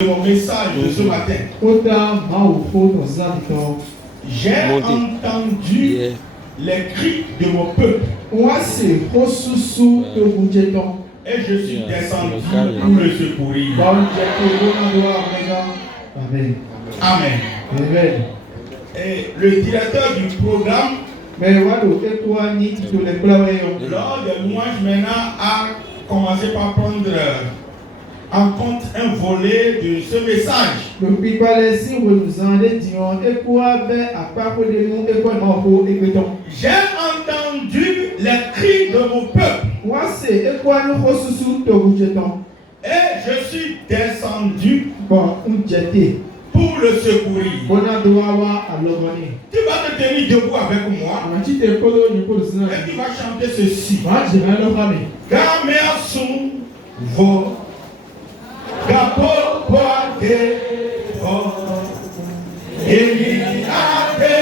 Mon message de ce matin. J'ai entendu les cris de mon peuple. Et je suis descendu pour le secourir. Amen. Amen. Et le directeur du programme, lors de louanges maintenant, a commencé par prendre en compte un volet de ce message. J'ai entendu les cris de mon peuple. Et je suis descendu pour le secourir. Tu vas te tenir debout avec moi. Et tu vas chanter ceci. Gamerson vo. Gapo boade vo. Eliade.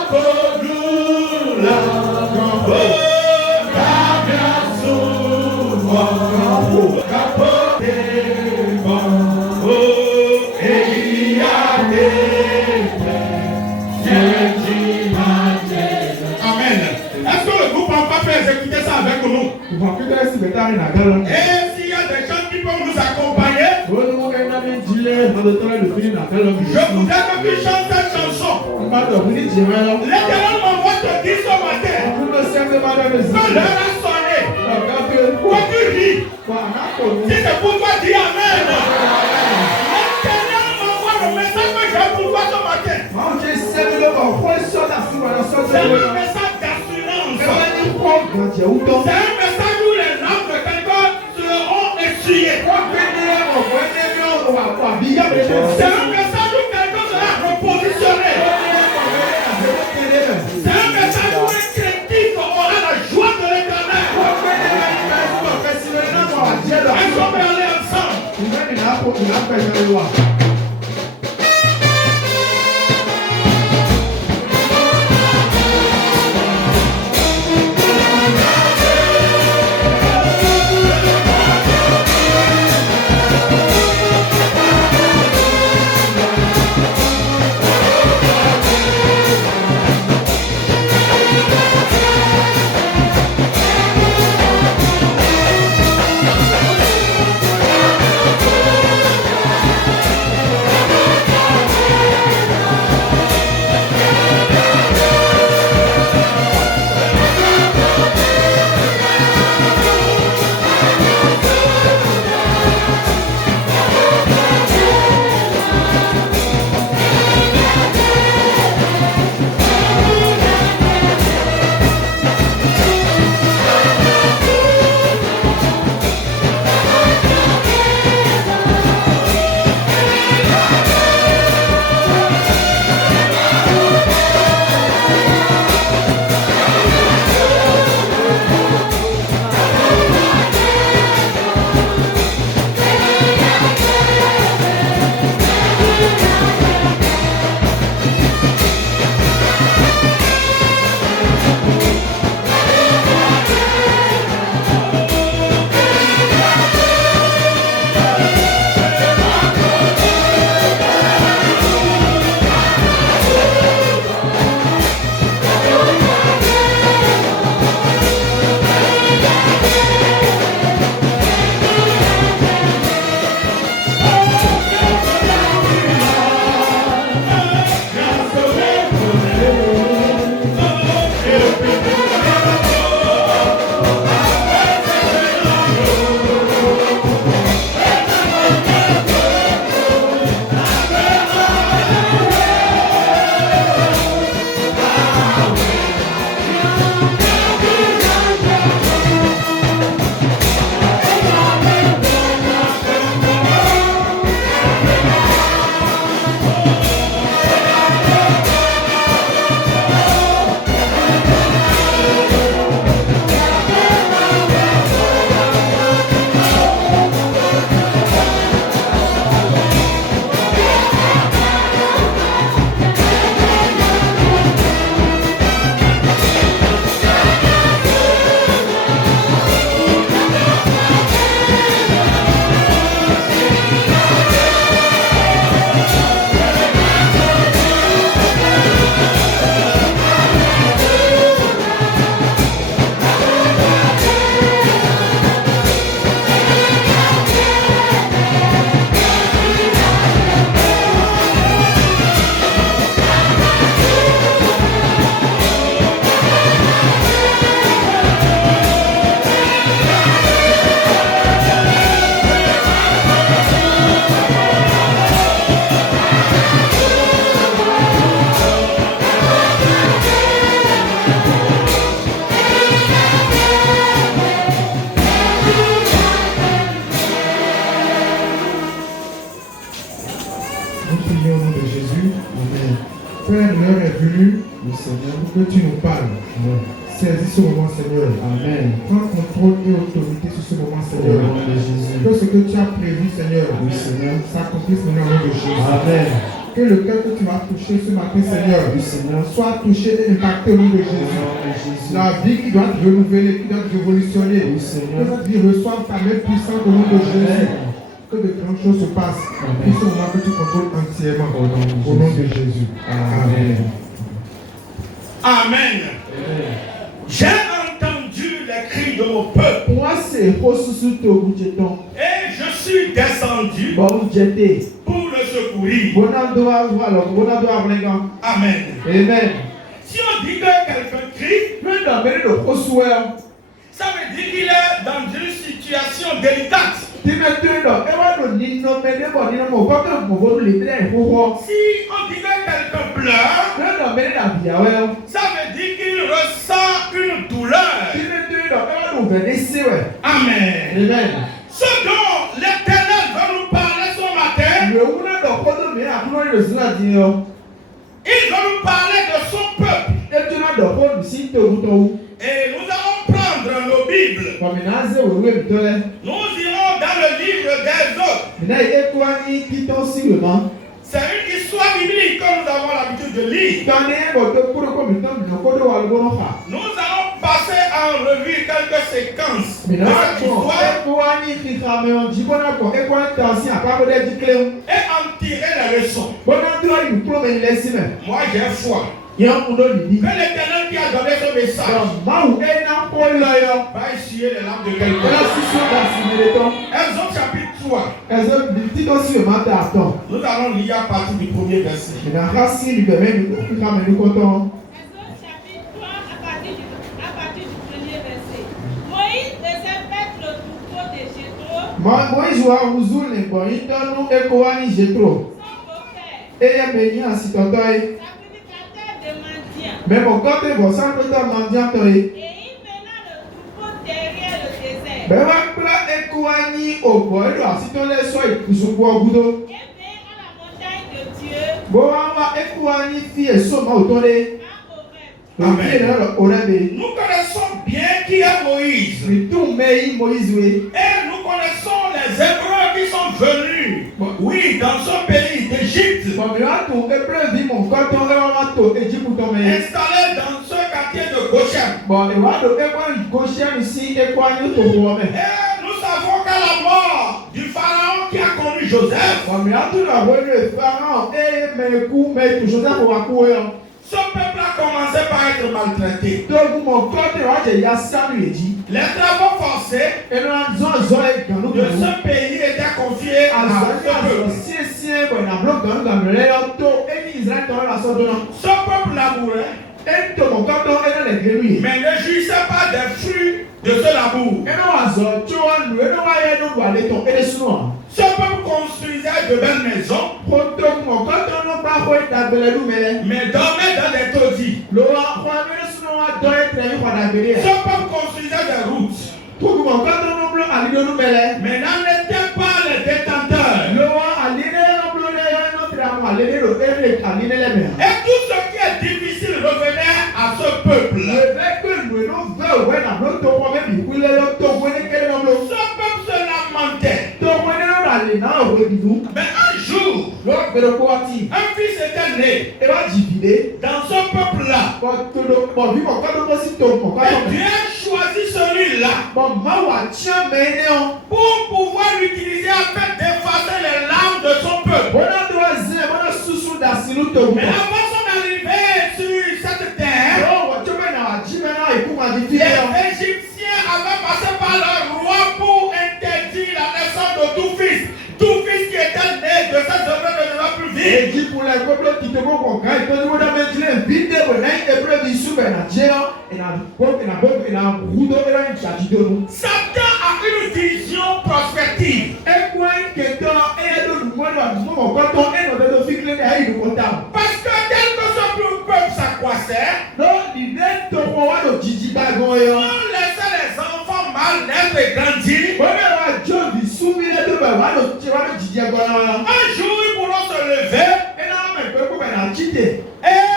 Bemakodula. Gamerson vo. Gapo de vo. Eliade. Amen. Est-ce que le groupe n'a pas fait exécuter ça avec nous? Et s'il y a des gens qui peuvent nous accompagner, je voudrais que tu chantes cette chanson. L'Éternel m'envoie te dire ce matin que l'heure a sonné. Pourquoi tu ris? Si c'est pour toi, dis Amen. L'Éternel m'envoie le message que j'ai pour toi ce matin. C'est un message d'assurance. C'est un message où les larmes de quelqu'un seront essuyées. C'est un message où quelqu'un sera repositionné. C'est un message où un critique aura la joie de l'Éternel. Est-ce qu'on peut aller ensemble? Père, l'heure est venue Le Seigneur, pour que tu nous parles. Saisis ce moment, Seigneur. Amen. Prends contrôle et autorité sur ce moment, Au Seigneur. nom de Jésus. Que ce que tu as prévu, Seigneur, Oui, Seigneur. s'accomplisse maintenant au nom de Jésus. Amen. Que le cœur que tu vas toucher ce matin, Seigneur, Oui, Seigneur. soit touché et impacté au nom de Au Jésus. nom de Jésus. La vie qui doit être renouvelée, qui doit être révolutionner. Oui, Que Seigneur. cette vie reçoive ta main puissante au nom de Jésus. Que de grandes choses se passent. Amen. Et ce moment que tu contrôles entièrement. Au Au nom de Jésus. Amen. Amen. J'ai entendu les cris de mon peuple et je suis descendu pour le secourir. Amen. Amen. Si on dit que quelqu'un crie, ça veut dire qu'il est dans une situation délicate. Si on dit que quelqu'un pleure, ça veut dire qu'il ressent une douleur. Amen. Amen. Ce dont l'Éternel veut nous parler ce matin, il veut nous parler de son peuple. Et nous allons prendre nos Bibles. Nous irons dans le livre des autres. C'est une histoire biblique que nous avons l'habitude de lire. Nous allons passer en revue quelques séquences de cette histoire et en tirer les leçons. Moi j'ai foi que l'Éternel qui a donné ce message va essuyer les larmes de quelqu'un. Exode chapitre 3. Nous allons lire à partir du premier verset. Exode chapitre 3 à partir du premier verset. Moïse devait mettre le troupeau de Jéthro, son beau-père, sacrificateur de mendiant. Et il mena le troupeau derrière le désert. Et vint à la montagne de Dieu, à Horeb. Nous connaissons bien qui est Moïse. Et nous connaissons les Hébreux qui sont venus, oui, dans ce pays d'Égypte, installés dans ce quartier de Goshen. Et nous savons qu'à la mort du pharaon qui a connu Joseph, ce peuple a commencé par être maltraité. Les travaux forcés de ce pays étaient confiés à ce peuple. Ce peuple labourait, mais ne jouissait pas des fruits de ce labour. Ce peuple construisait de belles maisons, mais dormait dans des taudis. Ce peuple construisait des routes, mais n'en était pas les détenteurs. Et tout ce qui est difficile revenait à ce peuple. Ce peuple se lamentait. Mais un jour, un fils était né dans ce peuple-là. Et Dieu a choisi celui-là pour pouvoir l'utiliser afin d'effacer les larmes de son peuple. Mais avant son arrivée sur cette terre, les Égyptiens avaient passé par leur roi pour interdire la naissance de tout fils. Tout fils qui était né de cette œuvre ne devait plus vivre. Satan a une vision prospective. Parce que tel que ce peuple s'accroissait, on laissait les enfants mal naître et grandir. Un jour, ils pourront se lever et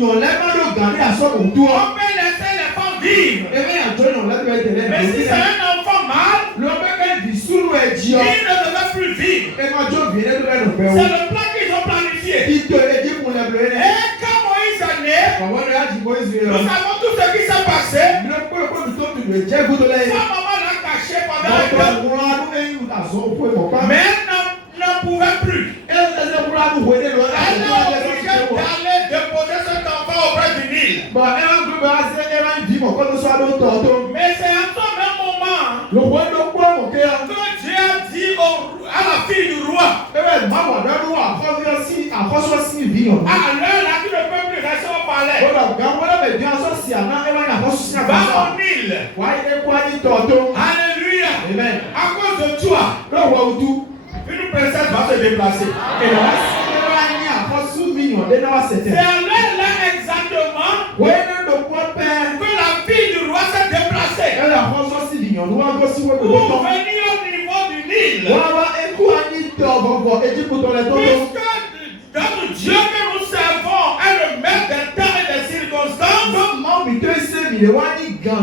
on peut laisser les femmes vivre. Mais si c'est un enfant mâle, il ne devait plus vivre. C'est le plan qu'ils ont planifié. Et quand Moïse est né, nous savons tout ce qui s'est passé. Sa maman l'a caché pendant un temps. Mais elle ne pouvait plus. Elle est obligée d'aller déposer cet enfant auprès du Nil. Mais c'est à ce même moment que Dieu a dit à la fille du roi, à l'heure là, tu ne peux plus rester au palais. Va au Nil. Alléluia. Amen. À cause de toi, une princesse va se déplacer. C'est à l'heure là exactement que la fille du roi s'est déplacée pour venir au niveau du Nil. Puisque notre Dieu que nous servons est le maître des temps et des circonstances, quand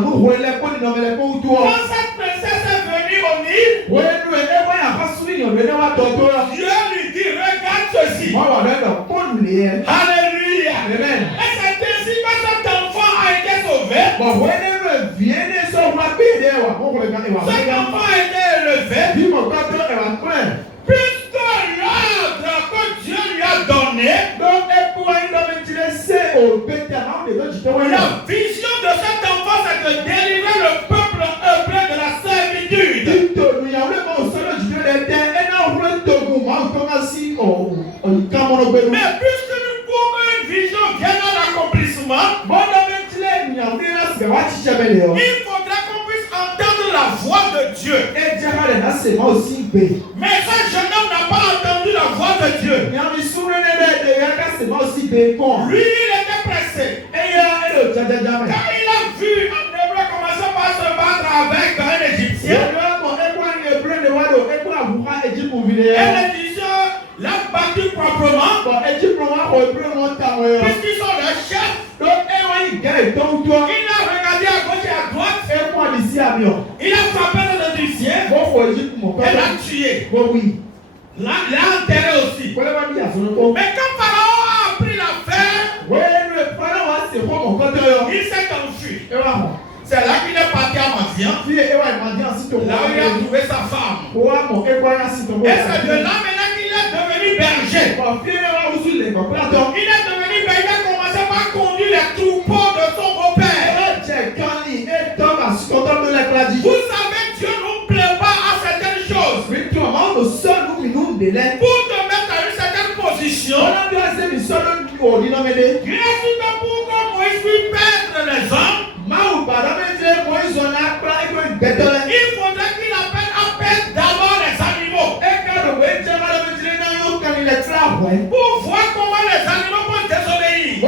cette princesse est venue au Nil, Dieu lui dit, regarde ceci. Alléluia. Amen. Et c'est ainsi que cet enfant a été sauvé. Cet enfant a été élevé. Puisque l'ordre que Dieu lui a donné, la vision de cet enfant, c'est de délivrer le peuple hébreu de la servitude. Mais puisque nous pouvons une vision vienne à l'accomplissement, il faudra qu'on puisse entendre la voix de Dieu. Mais ce jeune homme n'a pas entendu la voix de Dieu. Lui, il était pressé. Quand il a vu un hébreu commencer par se battre avec un Égyptien, et l'Égyptien l'a battu proprement, puisqu'ils sont les chefs. Il a regardé à gauche et à droite. Il a frappé l'Égyptien et l'a tué. L'a enterré aussi. Mais quand Pharaon a appris l'affaire, il s'est enfui. C'est là qu'il est parti à Madian. Là où il a trouvé sa femme. Et c'est de là maintenant qu'il est devenu berger. Il est devenu berger. Il a commencé par conduire les troupeaux de son beau-père. Vous savez, Dieu nous prépare à certaines choses. Pour te mettre à une certaine position. Dieu pour que Moïse puisse perdre les hommes. Il faudrait qu'il appelle à perdre d'abord les animaux. Pour voir comment les animaux vont désobéir.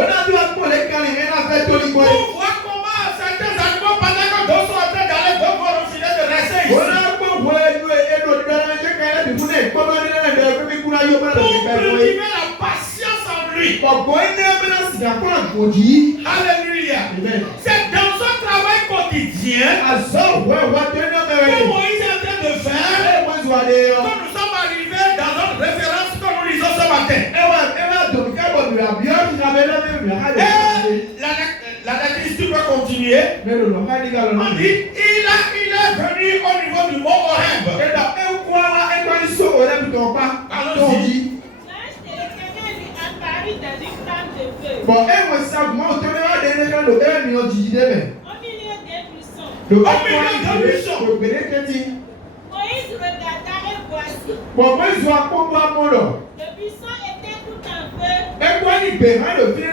Pour voir comment certains animaux, pendant que d'autres sont en train d'aller vont refuser de rester ici. Pour cultiver la patience en lui. Alléluia. C'est dans ce travail quotidien que Moïse est en train de faire que nous sommes arrivés dans notre référence que nous lisons ce matin. Et la lecture peut continuer. On dit il est venu au niveau du mont Horeb. Allons-y. Bon, au milieu des buissons. Moïse regarda et voici. Le buisson était tout en feu. Et le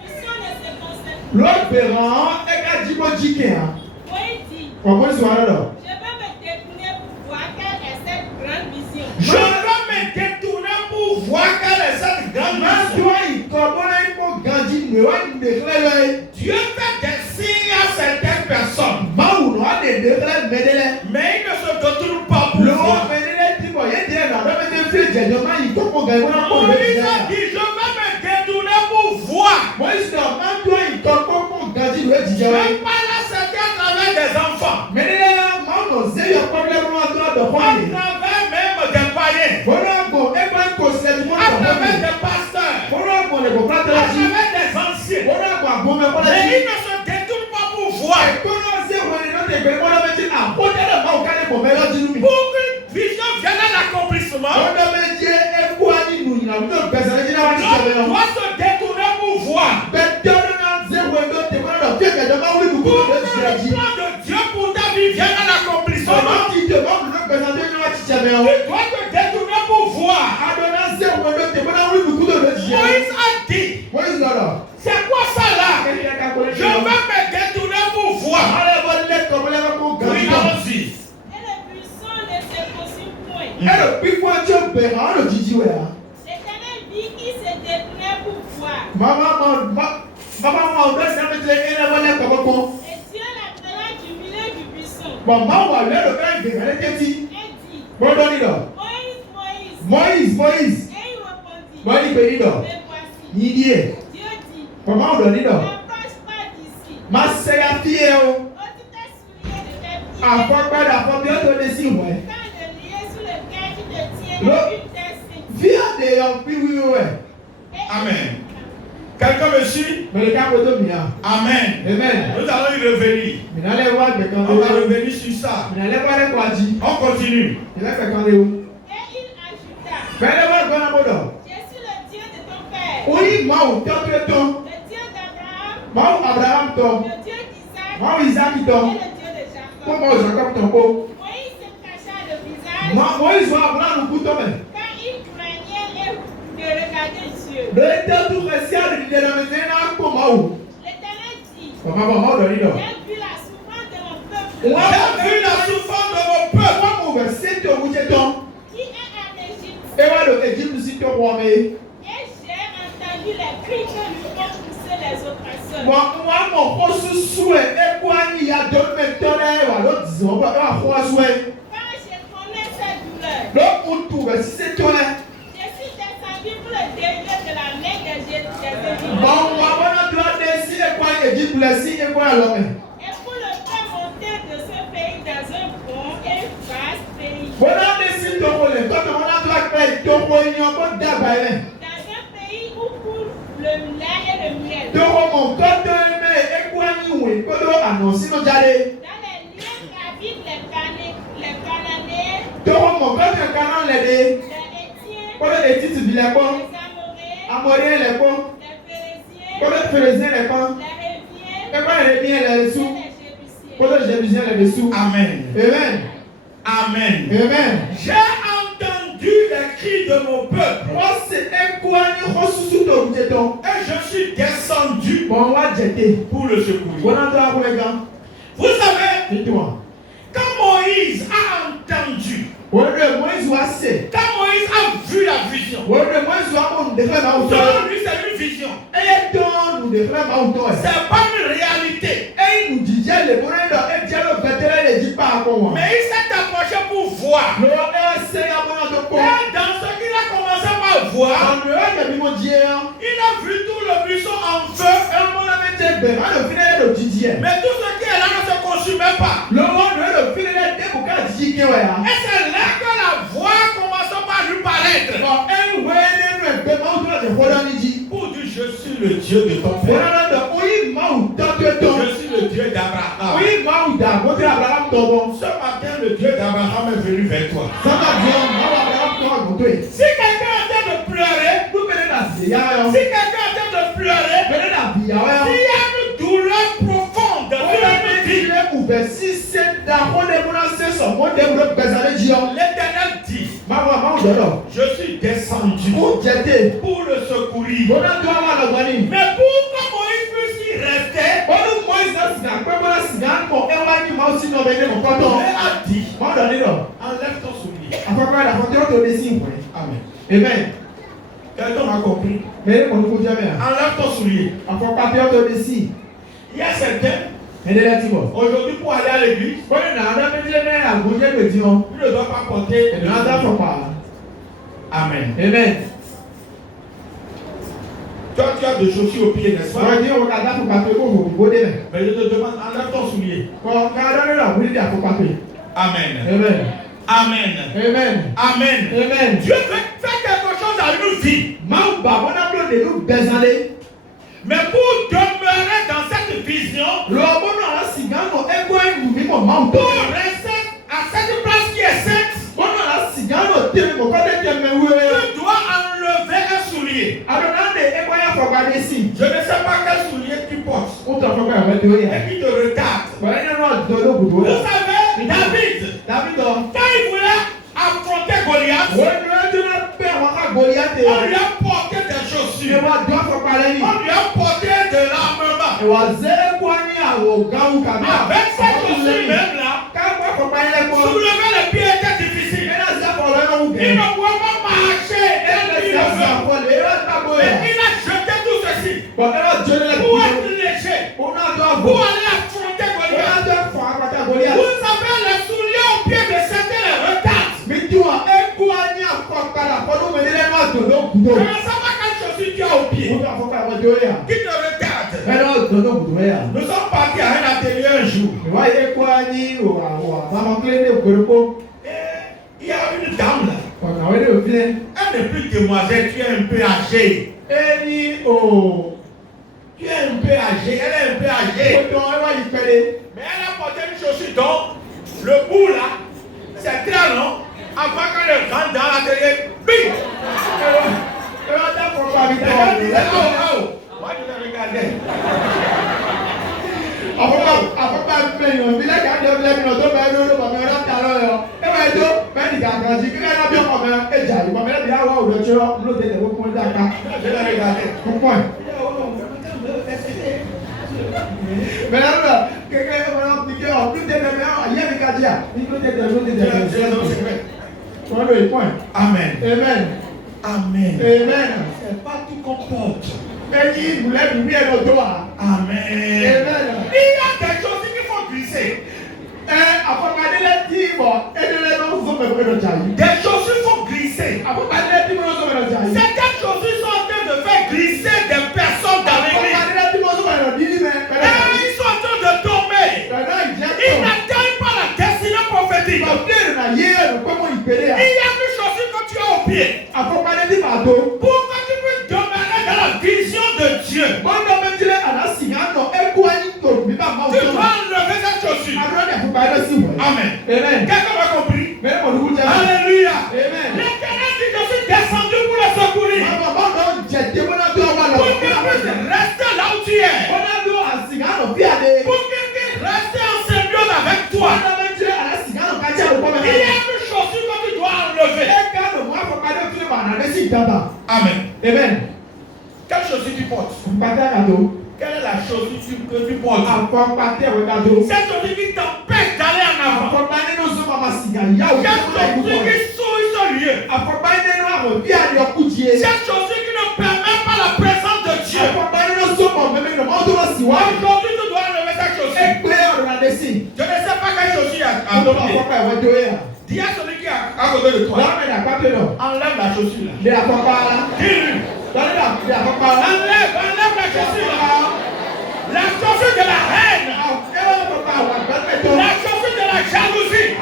buisson ne se concentre pas. Moïse dit, je vais me détourner pour voir quelle est cette grande vision. Dieu fait des signes à certaines personnes. Mais il ne se détourne pas pour voir. Moïse a dit, je vais me détourner pour voir. pas là, c'est à travers des enfants. À travers même des païens. À travers des pasteurs. À travers des anciens. Mais ils ne se détournent pas pour voir. Pour qu'une vision vienne à l'accomplissement, on doit se détourner pour voir. Pour que le plan de Dieu pour ta vie vienne à l'accomplissement, tu dois te détourner pour voir. Moïse a dit, c'est quoi ça là? Je vais me détourner pour voir. Oui, allons-y. L'Éternel vit qu'il se détournait pour voir. Et Dieu l'appela du milieu du buisson. Et dit, Moïse, Moïse. Et il répondit, me voici. Dieu dit, n'approche pas d'ici. Ôte tes souliers de tes pieds. Quand le lieu sur lequel tu te tiens est une terre. Amen. Quelqu'un me suit? Amen. Nous allons y revenir. On va revenir sur ça. On continue. Et il ajouta, je suis le Dieu de ton père. Le Dieu d'Abraham. Le Dieu d'Isaac. Et le Dieu de Jacob. Moïse se cacha le visage. Quand il craignait de regarder Dieu. L'Éternel dit, j'ai vu la souffrance de mon peuple. Qui est en Égypte. Et j'ai entendu les cris que lui ont poussé les oppresseurs. Quand je connais cette douleur, je suis descendu pour le délivrer de la main des Égyptiens. Et pour le faire monter de ce pays dans un bon et vaste pays. Dans un pays où coule le lait et le miel. Dans les lieux qu'habitent les Cananéens, les Hétiens, les Amoréens, les Phéréziens, les Réviens et les Jébusiens. Amen. Amen. J'ai entendu les cris de mon peuple. Et je suis descendu pour le secourir. Vous savez, quand Moïse a entendu, quand Moïse a vu la vision, selon lui c'est une vision. C'est pas une réalité. Mais il s'est approché pour voir. Et dans ce qu'il a commencé par voir, il a vu tout le buisson en feu. Mais tout ce qui est là ne se consumait pas. Et c'est là que la voix commence par lui paraître. Pour dire, je suis le Dieu de ton père. Je suis le Dieu d'Abraham. Ce matin, le Dieu d'Abraham est venu vers toi. Si quelqu'un est en train de pleurer, s'il y a une douleur profonde, l'Éternel dit, je suis descendu pour le secourir. Mais pour que Moïse puisse y rester, il a dit, enlève ton soulier. Amen. Quelqu'un m'a compris. Enlève ton soulier. Il y a certains, aujourd'hui pour aller à l'église, il ne doit pas porter. Amen. Amen. Toi, tu as de chaussures au pied, n'est-ce pas? Mais je te demande, enlève ton soulier. Amen. Amen. Amen. Amen. Amen. Amen. Dieu veut faire quelque chose à une vie. Mais pour demeurer dans cette vision, pour rester à cette place qui est sainte, tu dois enlever un soulier. Je ne sais pas quel soulier tu portes et qui te retarde. Vous savez, David, quand il voulait affronter Goliath, on lui a porté des chaussures, on lui a porté de l'armement. Avec cette chaussure même là, soulever les pieds était difficile. Il ne pouvait pas marcher. Mais il a jeté tout ceci pour être léger, pour aller affronter Goliath. Vous savez, les souliers au pied de certains les retardent. Je ne sais pas quelle chaussure tu as au pied qui te retarde. Nous sommes partis à un atelier un jour. Il y a une dame là. Elle n'est plus demoiselle, tu es un peu âgé. Tu es un peu âgé, elle est un peu âgée. Mais elle a porté une chaussure donc le bout là, c'est très long. Avant qu'elle rentre dans l'atelier, bing! Moi je l'ai regardé. Amen. Amen. Amen. Amen. C'est pas tout qu'on porte. Amen. Amen. Il y a des choses qu'il faut glisser. Des chaussures faut glisser. Certaines chaussures sont en train de faire glisser des personnes dans l'église. Ils sont en train de tomber. Ils n'atteignent pas la destinée prophétique. Il y a une chaussure que tu as au pied. Pour que tu puisses demeurer dans la vision de Dieu, tu dois enlever cette chaussure. Amen. Quelqu'un m'a compris? Alléluia. L'Éternel dit, je suis descendu pour le secourir. Pour qu'il puisse rester là où tu es. Pour qu'il puisse rester en symbiose avec toi. Il y a une chaussure que tu dois enlever. Amen. Amen. Quelle chaussure tu portes? Quelle est la chaussure que tu portes? Cette chaussure qui t'empêche d'aller en avant. Quelle chaussure qui souille ce lieu. Cette chaussure qui ne permet pas la présence de Dieu. Aujourd'hui, tu dois enlever cette chaussure. Je ne sais pas quelle chaussure à adopter. Dis à celui qui est à côté de toi. Enlève la chaussure là. Dis-lui. Enlève la chaussure là. La chaussure de la haine. La chaussure de la jalousie.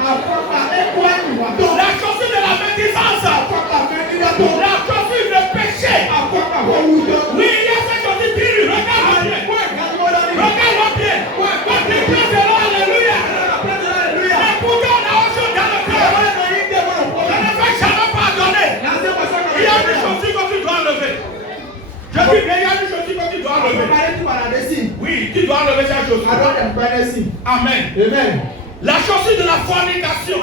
La chaussure de la médisance. La chaussure de péché. Oui, il y a cette chaussure. Dis-lui, regarde mon pied. Regarde mon pied. Mon pied de l'eau, alléluia. Mais pourtant, on a autre chose dans le cœur. Je ne vais jamais pardonner. Il y a une chaussure que tu dois enlever. Je dis bien, il y a une chaussure que tu dois enlever. Oui, tu dois enlever cette chaussure. Amen. La chaussure de la fornication.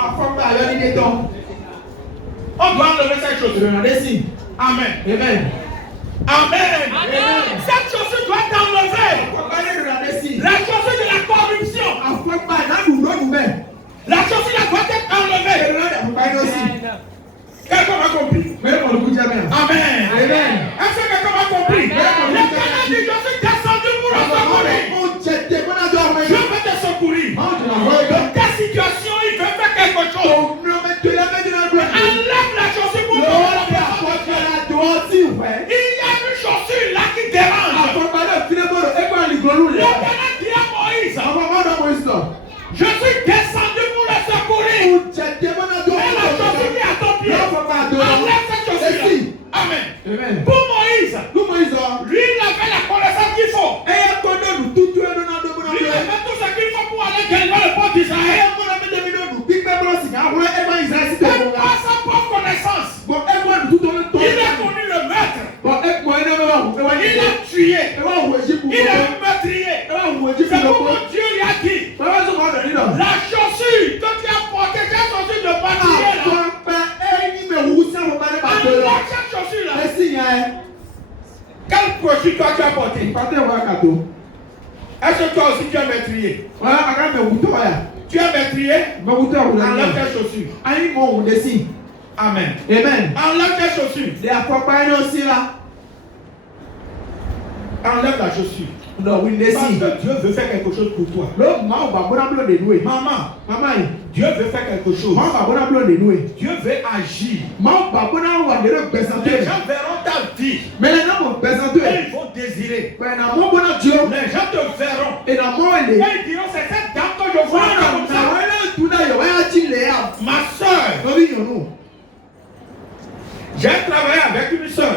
On doit enlever cette chaussure. Amen. Amen. Cette chaussure doit être enlevée. La chaussure de la corruption. La chaussure doit être enlevée. Quelqu'un m'a compris? Amen. Est-ce que quelqu'un m'a compris? L'Éternel dit, je suis descendu pour le secourir. Je vais te secourir. Dans ta situation, il veut faire quelque chose. Enlève la chaussure pour te. Il y a une chaussure là qui dérange. chaussures toi tu as porté? Est-ce que toi aussi tu es meurtrier? Tu es meurtrier? Enlève tes chaussures. Amen. Enlève tes chaussures. Enlève la chaussure. Parce que Dieu veut faire quelque chose pour toi. Maman, Dieu veut faire quelque chose. Dieu veut agir. Les gens verront ta vie. Et ils vont désirer. Les gens te verront. Et ils diront, c'est cette dame que je vois comme ça. Ma soeur. J'ai travaillé avec une soeur.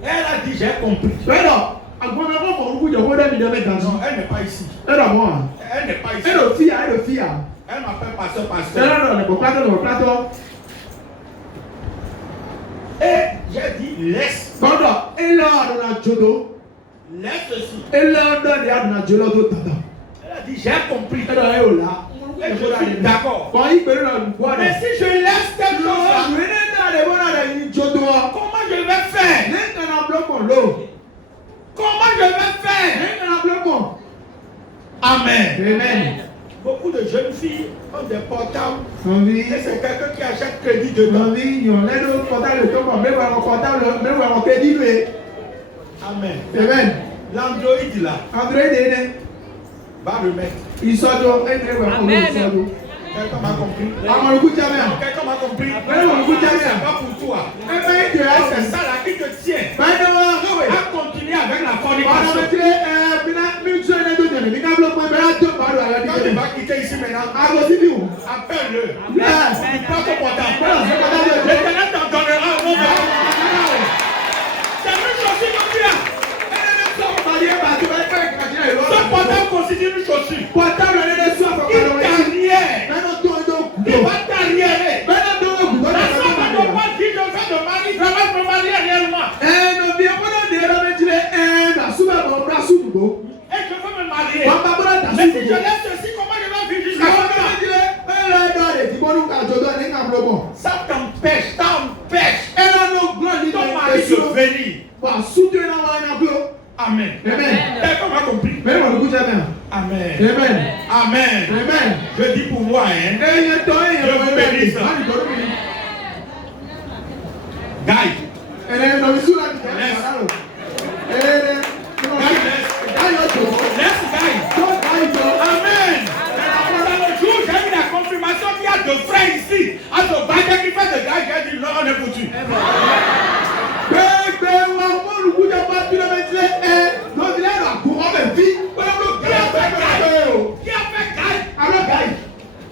Elle a dit, j'ai compris. Non, elle n'est pas ici. Elle n'est pas ici. Elle m'appelle pasteur. Et j'ai dit, laisse. Laisse ceci. Elle a dit, j'ai compris. Et je suis d'accord. Mais si je laisse quelque chose, comment je vais faire? Comment je vais faire? Amen. Beaucoup de jeunes filles ont des portables. Et c'est quelqu'un qui achète crédit dedans. Amen. L'Android là. Va remettre. Quelqu'un m'a compris. Quelqu'un m'a compris. C'est pas pour toi. C'est ça là qui te tient. À continuer avec la fornication. Quand tu vas quitter ici maintenant, appelle-le. Pas ton portable. L'Éternel t'en donnera un moment. C'est une chaussure que tu as. Ce portable constitue une chaussure. Il va t'arriérer. La femme ne doit pas dire je fais de mari, je vais me marier réellement. Et je veux me marier. Mais si je laisse ceci, comment je vais vivre jusqu'à longtemps? Ça t'empêche. Ton mari de venir. Amen. Quelqu'un m'a compris. Amen. Je dis pour moi, je vous bénis ça. Guy. Laisse Guy. Amen. C'est le jour où j'ai eu la confirmation qu'il y a deux frères ici. À ce baguette qui fait de Guy, j'ai dit non, on est foutu.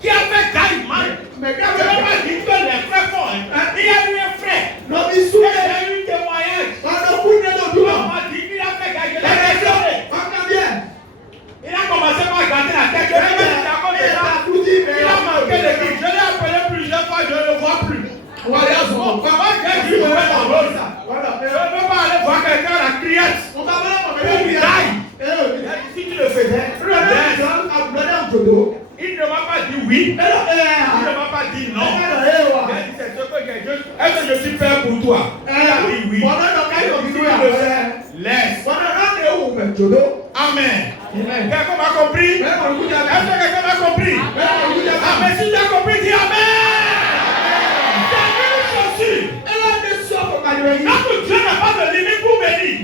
Qui a fait Gaï, man? Mais quand tu vas dire que les frères font, il y a eu un frère. Il y a eu un témoignage. On m'a dit qu'il a fait Gaï. Il a commencé par garder la tête. Il a manqué de qui. Je l'ai appelé plusieurs fois, je ne le vois plus. Comment j'ai dit, je vais dans l'autre. Je ne peux pas aller voir quelqu'un à la criette. Si tu le faisais, il ne m'a pas dit oui. Il ne m'a pas dit non. C'est ce que j'ai dit. Est-ce que je suis fait pour toi? Il a dit oui. Laisse. Amen. Quelqu'un m'a compris? Est-ce que quelqu'un m'a compris? Amen. Si tu as compris, dis Amen. C'est une chaussure. Notre Dieu n'a pas de limite pour bénir.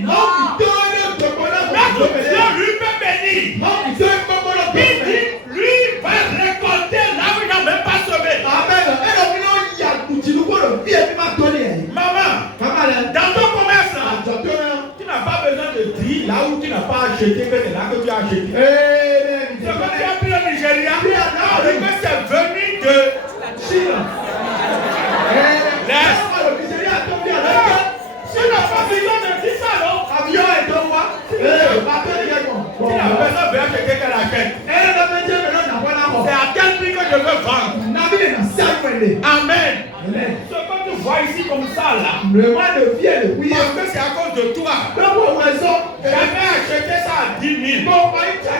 Notre Dieu lui peut bénir. Il dit, lui va récolter là où il n'a même pas semé. Maman, dans ton commerce, tu n'as pas besoin de dire là où tu n'as pas acheté que c'est là que tu as acheté. C'est quand tu as pris au Nigeria, que c'est venu de Chine. Laisse. Tu n'as pas besoin de dire ça, non? Avion et toi, tu n'as besoin de acheter quelqu'un la tête. C'est à quel prix que je veux vendre? Amen. Ce que tu vois ici comme ça là, parce que c'est à cause de toi. J'avais acheté ça à 10 000.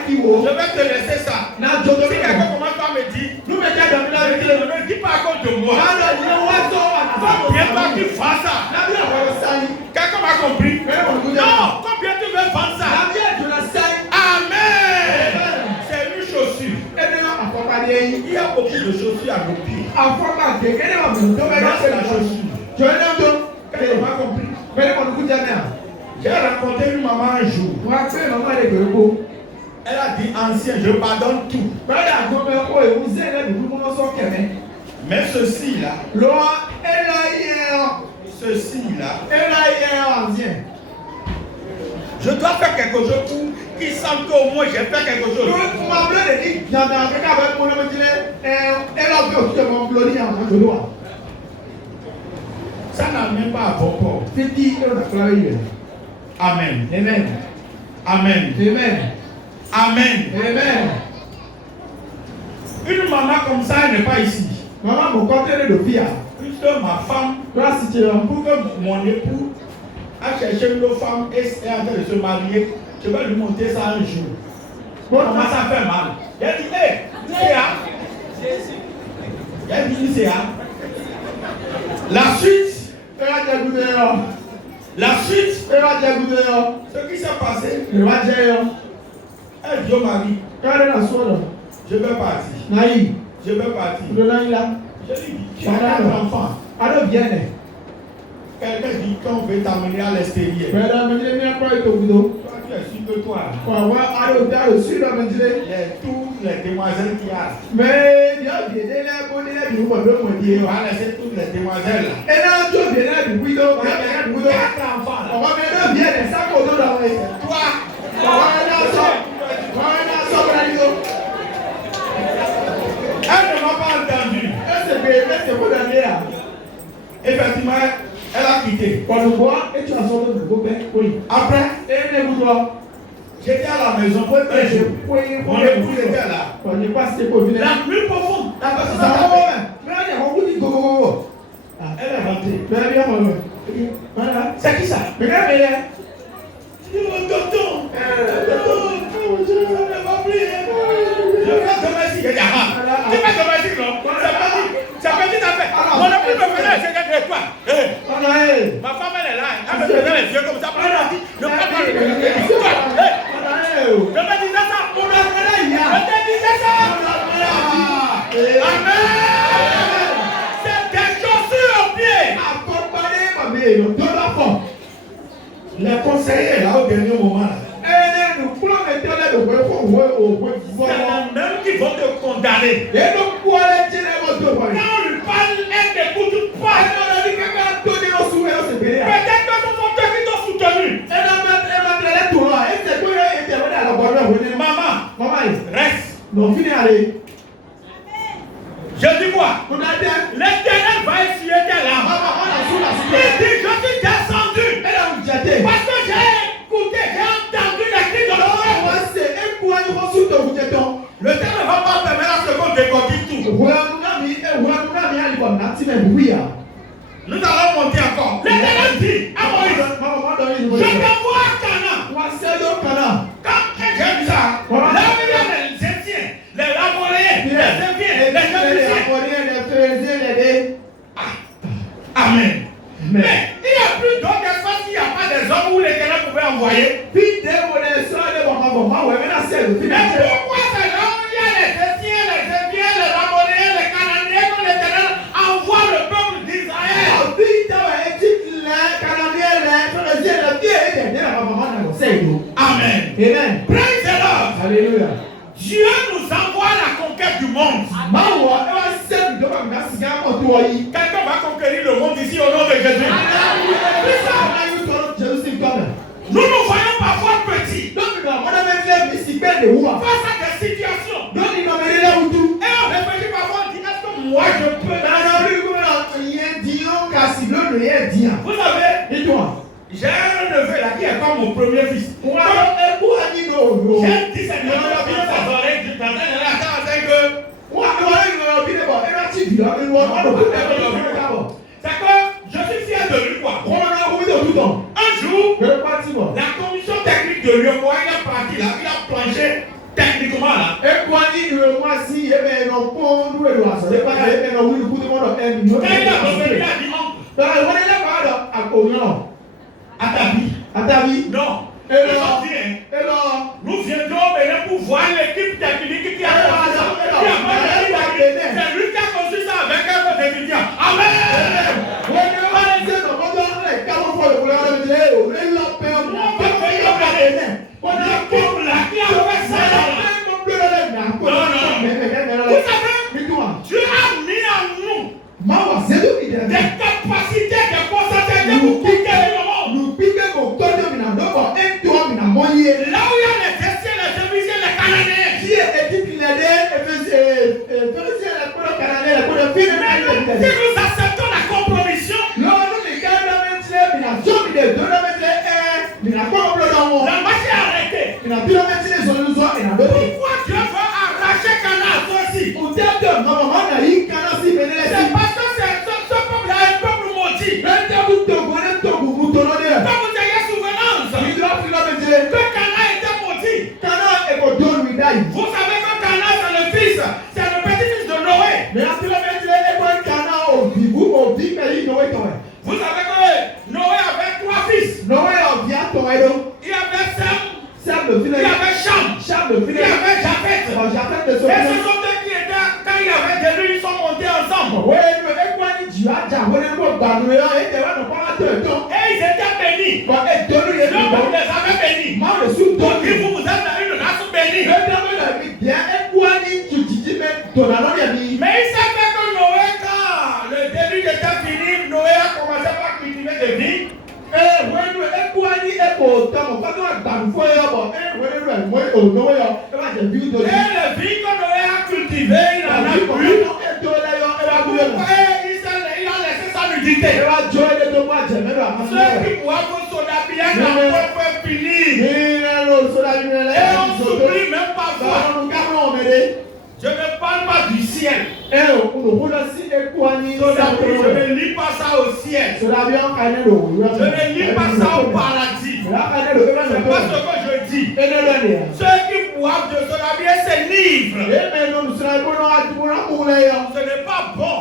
Je vais te laisser ça. Si quelqu'un commence à me dire, Ne dis pas à cause de moi. Combien toi tu fais ça? Quelqu'un m'a compris? Non, combien tu veux faire ça? Amen. C'est une chaussure. Il y a beaucoup de chaussures à nos pieds. C'est la chaussure. Tu n'as pas compris? J'ai rencontré une maman un jour. Elle a dit ancien, je pardonne tout. Mais ceci-là, je dois faire quelque chose pour qu'ils sentent qu'au moins j'ai fait quelque chose. Ça n'a même pas à bon port. Amen. Amen. Amen. Amen. Amen. Amen. Une maman comme ça, elle n'est pas ici. Maman, mon côté de fille. Puisque ma femme, pour que mon époux a cherché une autre femme et est en train de se marier, je vais lui montrer ça un jour. Maman, ça fait mal. Il a dit, hé, il a dit, c'est la suite. La suite. Ce qui s'est passé. Elle dit au mari, je vais partir. Je vais partir. Je lui dis, tu as 4 enfants. Quelqu'un dit qu'on veut t'amener à l'extérieur. Toi, tu es sûr que toi, toutes les demoiselles qu'il y a, on va laisser toutes les demoiselles là. 4 enfants là. Elle ne m'a pas entendu. Effectivement, elle a quitté. Après, j'étais à la maison pour un jour. Mon épouse était là. La plus profonde. Elle est rentrée. C'est qui ça? Tonton. Tu vas te mettre non? C'est petit affaire. Mon épouse me faisait essayer de toi. Ma femme elle est là. Elle me faisait les yeux comme ça. Je me disais ça. Amen. C'est des chaussures aux pieds. Les conseillers là au dernier moment. C'est même qui vont te condamner. Quand on lui parle, elle n'écoute pas. Peut-être que ce sont ceux qui t'ont soutenu. Maman, reste. Je dis quoi? L'Éternel va essuyer tes larmes. Il dit, je suis descendu. Parce que j'ai écouté, j'ai entendu les cris de l'homme. Le terme ne va pas permettre à ce qu'on décortique tout. Nous allons monter encore. L'Éternel dit à Moïse, je t'envoie à Canaan. Quand j'ai vu ça, là où il y a les Étiens, les Lamoréens, les Éviens, les Égyptiens. Amen. Mais il n'y a plus d'autres espaces s'il n'y a pas des hommes où l'Éternel pouvait envoyer. Mais pourquoi c'est là où il y a les Étiens, les Éviens, les Lamoréens, les Cananéens que l'Éternel envoie le peuple d'Israël? Amen. Amen. Praise the Lord. Alléluia. Dieu nous envoie la conquête du monde. Quelqu'un va conquérir le monde ici au nom de Jésus. Nous nous voyons parfois petits face à des situations. Et on réfléchit parfois, on dit, est-ce que moi je peux? Vous savez, j'ai un neveu là qui est comme mon premier fils. J'ai 17 ans, il a sa oreille du temps. C'est que je suis fier de lui quoi. Un jour, la commission technique de Lyon, il est parti là, il a planché techniquement là. le mois-ci, eh bien, non, pour nous, le mois-ci, eh bien, non, oui, le coup de monde, eh, nous, Quand il a revenu à dimanche. Donc, on est là, à combien? À ta vie. À ta vie? Non. Et alors? Et alors? Nous viendrons maintenant pour voir l'équipe technique qui a construit ça. C'est lui qui a construit ça avec un peu d'étudiants. Amen. Dieu a mis en nous des capacités, des potentialités pour quitter le monde. Là où il y a les Égyptiens, les Égyptiens, les Cananéens. Si nous acceptons la compromission, la marche est arrêtée. Pourquoi Dieu veut arracher Cana à toi aussi? C'est parce que ce peuple-là est un peuple maudit. Comme vous ayez souvenance que Cana était maudit. Vous savez que Cana c'est le fils, c'est le petit-fils de Noé. Vous savez que Noé avait 3 fils. Il y avait Sem, il y avait Cham, il y avait Japheth. Et ce sont eux qui étaient, quand il y avait des rues, ils sont montés ensemble. Et ils étaient bénis. Le peuple les avait bénis. Donc vous êtes dans une race bénie. Mais il savait que Noé, quand le début était fini, Noé a commencé par cultiver des vignes. Et les vignes que Noé a cultivées, il en a plu. Il a laissé sa nudité. Ceux qui boivent au soda bien quand le peuple finit. Et on s'oublie même parfois. Je ne parle pas du ciel. Je ne lis pas ça au ciel. Je ne lis pas ça au paradis. C'est pas ce que je dis. Ceux qui boivent de soda bien se livrent. Ce n'est pas bon.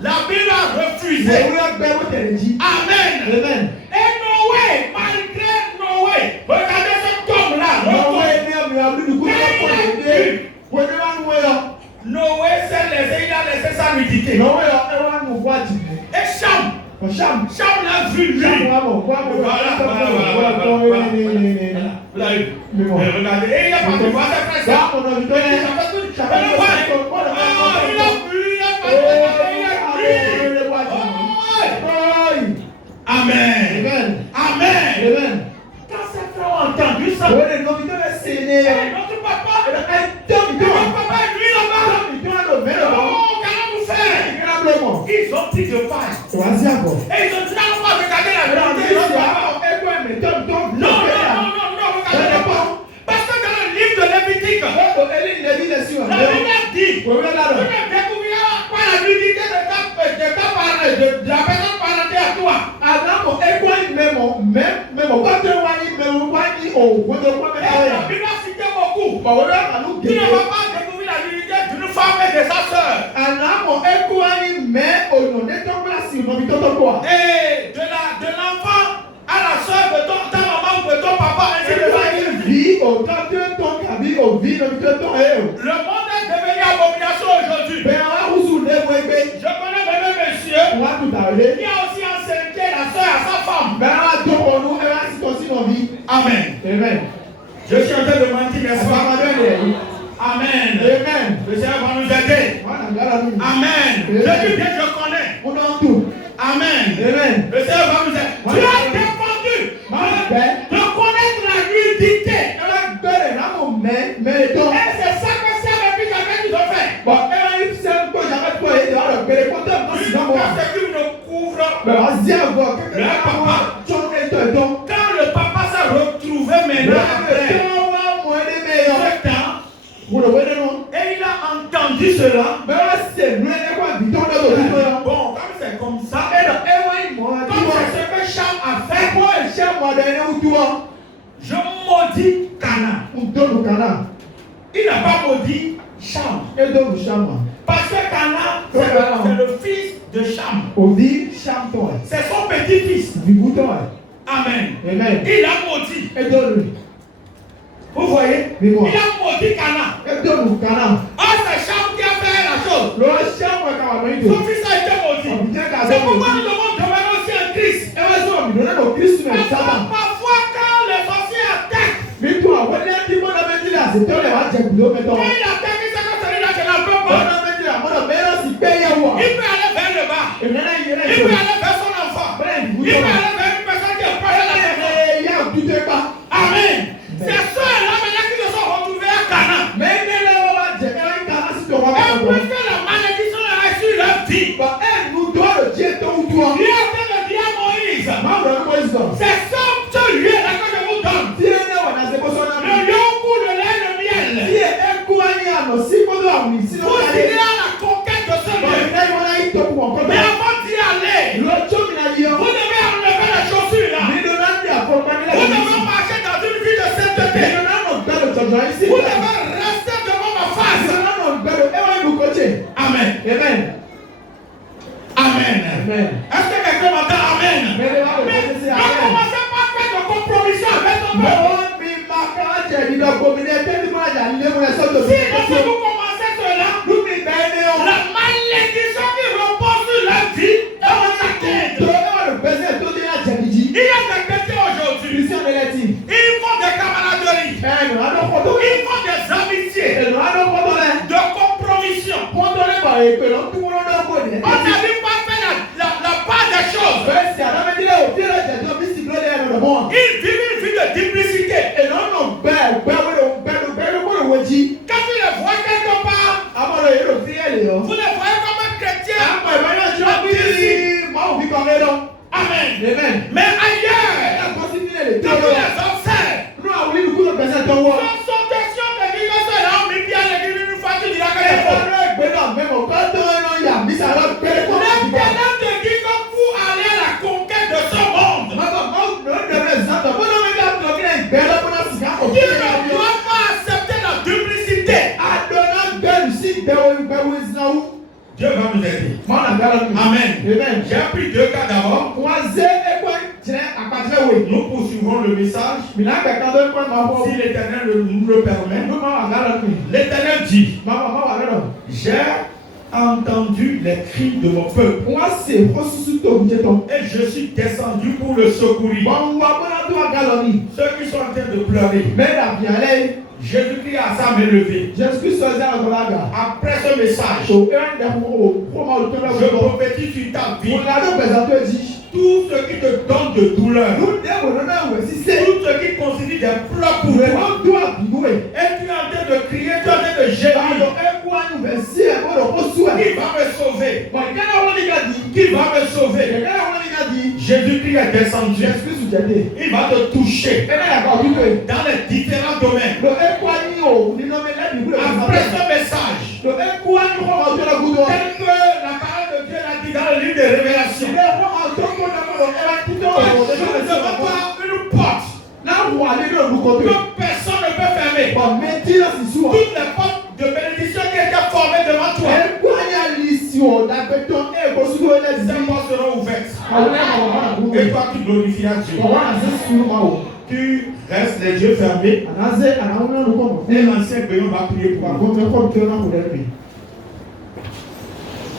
La Bible a refusé. Amen. Et Noé, malgré Noé, regardez cet homme-là. Noé s'est laissé, il a laissé sa nudité. Et Cham l'a vu lui. Voilà. Regardez, et il a pas de voir sa frère. Il a vu, Amen. Quand ces frères ont entendu ça, notre papa est lui là-bas. Qu'allons nous faire? Ils ont pris de paille. Et ils ont dit, non, on va regarder la vérité. Non, regardez pas. Parce que dans le livre de Lévitique, la Bible dit, on a découvert quoi la nudité de la personne parentée à toi. La Bible a cité beaucoup. Tu ne vas pas découvrir la nudité d'une femme et de sa soeur. Et de l'enfant à la soeur de ta maman ou de ton papa, ainsi de suite. Le monde est devenu abomination aujourd'hui. Je connais même un monsieur qui a aussi enseigné la soeur à sa femme. Amen. Je suis en train de mentir, n'est-ce pas? Amen. Le Seigneur va nous aider. Amen. Je dis bien, je connais. Amen. Le Seigneur va nous aider. Tu as défendu de connaître la nudité. Et c'est ça que c'est avec quelqu'un qui doit faire. Ce qui nous couvre. Quand le papa s'est retrouvé maintenant après et il a entendu cela. Bon, comme c'est comme ça, comme c'est ce que Cham a fait, je maudis Cana. Il n'a pas maudit Cham. Cham. Parce que Cana, c'est le fils de Cham. C'est son petit-fils. Amen. Amen. Il a maudit. Vous voyez? Il a maudit Cana. C'est Cham qui a fait la chose. Son fils a été maudit. C'est pourquoi nous devons demeurer aussi en Christ. Parfois, quand les sorciers attaquent, quand il attaque, c'est quand celui-là qui n'a pas. Il peut aller vers le bas. Il peut aller vers son enfant. Il peut aller vers une personne qui est proche de la personne. Amen. C'est ceux-là maintenant qui se sont retrouvés à Cana. Et puisque la malédiction est sur leur vie, Dieu a fait de dire à Moïse, c'est ce lieu-là que je vous donne. Le lieu où le lait et le miel. Vous irez à la conquête de ce lieu. Mais avant d'y aller, vous devez enlever les chaussures là. Vous devez marcher dans une vie de sainteté. Vous devez rester devant ma face. Amen. Amen. Amen. Amen. Est-ce que quelqu'un m'entend? Amen. Mais ne commencez pas à faire de compromission avec ton peuple. Si vous commencez cela, la malédiction qui repose sur la vie dans sa tête. Il y a des chrétiens aujourd'hui. Ils font des camaraderies. Ils font des amitiés. De compromission. On n'arrive pas à faire la part des choses. Ils vivent une vie de duplicité. Quand tu les vois quelque part, vous les voyez comme un chrétien. Amen. Mais ailleurs, quand tu les observes, sont question de vivre cela. On met bien l'église une fois, tu diras que c'est faux. L'éternel te dit que vous allez à la conquête de ce monde. Tu ne dois pas accepter la duplicité. Dieu va nous aider. Amen. J'ai pris 2 cas d'abord. Nous poursuivons le message. Si l'Éternel nous le permet. L'Éternel dit, j'ai entendu les cris de mon peuple. Et je suis descendu pour le secourir. Ceux qui sont en train de pleurer. Jésus-Christ a sa main levée. Après ce message, je prophétise sur ta vie. Tout ce qui te donne de douleur, tout ce qui constitue des pleurs pour toi, et tu es en train de crier, tu es en train de gémir. Qui va me sauver? Qui va me sauver? Jésus-Christ est descendu. Il va te toucher dans les différents domaines. Après ce message, tel que la parole de Dieu l'a dit dans le livre de Révélation, devant toi une porte que personne ne peut fermer. Toutes les portes de bénédiction qui étaient formées devant toi, ces portes seront ouvertes. Et toi tu glorifieras Dieu. Tu restes les yeux fermés. Et l'ancien Béon va prier pour toi.